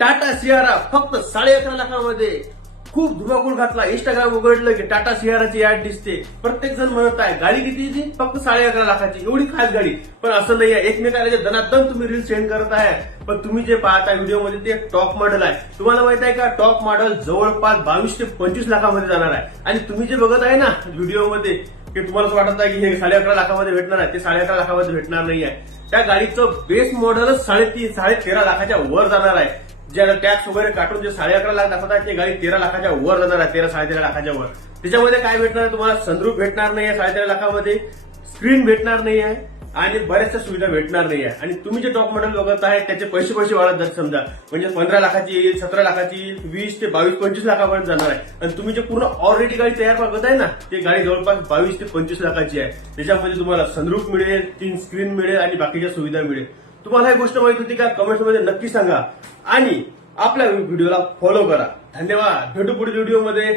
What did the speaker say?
Tata Sierra फक्त 11.5 लाखामध्ये खूप धुमाकूळ घातला. इंस्टाग्राम उघडलं की टाटा सियाराची ऍड दिसते. प्रत्येक जण म्हणत आहे गाडी कितीची? फक्त 11.5 लाखाची. एवढी खास गाडी. पण असं नाही आहे. एकमेकाला जे दनादन तुम्ही रील सेंड करत आहे, पण तुम्ही जे पाहता व्हिडिओमध्ये ते टॉप मॉडेल आहे. तुम्हाला माहित आहे का, टॉप मॉडेल जवळपास 22 ते 25 लाखामध्ये जाणार आहे. आणि तुम्ही जे बघत आहे ना व्हिडिओमध्ये, की तुम्हाला असं वाटत आहे की हे 11.5 लाखामध्ये भेटणार आहे, ते 11.5 लाखामध्ये भेटणार नाही आहे. त्या गाडीचं बेस मॉडेलच 13.5 लाखाच्या वर जाणार आहे. ज्याला टॅक्स वगैरे काटून जे 11.5 लाख दाखवत आहे, ते गाडी 13 लाखाच्या वर जाणार आहे. 13-13.5 लाखाच्या वर. त्याच्यामध्ये काय भेटणार आहे तुम्हाला? सनरूफ भेटणार नाही आहे 13.5 लाखामध्ये, स्क्रीन भेटणार नाही आहे आणि बऱ्याचशा सुविधा भेटणार नाही आहे. आणि तुम्ही जे टॉप मॉडेल बघत आहे त्याचे पैसे वाढत जातात. समजा म्हणजे 15 लाखाची येईल, 17 लाखाची येईल, 20 ते 22-25 लाखापर्यंत जाणार आहे. आणि तुम्ही जे पूर्ण ऑलरेडी गाडी तयार बघत आहे ना, ते गाडी जवळपास 22 ते 25 लाखाची आहे. त्याच्यामध्ये तुम्हाला सनरूफ मिळेल, 3 स्क्रीन मिळेल आणि बाकीच्या सुविधा मिळेल. तुम्हाला ही गोष्ट माहित होती का? कमेंट्समध्ये नक्की सांगा आणि आपल्या व्हिडिओला फॉलो करा. धन्यवाद. भेटू पुढील व्हिडिओमध्ये.